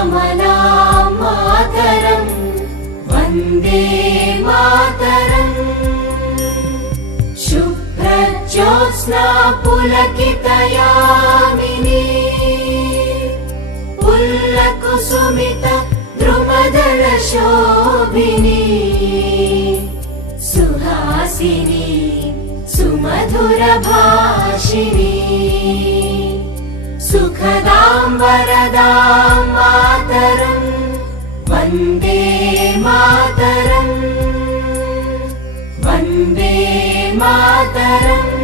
श्यामलां मातरं वन्दे मातरम् शुभ्रज्योत्स्ना पुलकितयामिनी पुल्लकुसुमित द्रुमदलशोभिनी सुहासिनी सुमधुरभाषिणी सुखदां वरदां मातरं वन्दे मातरम् वन्दे मातरम्।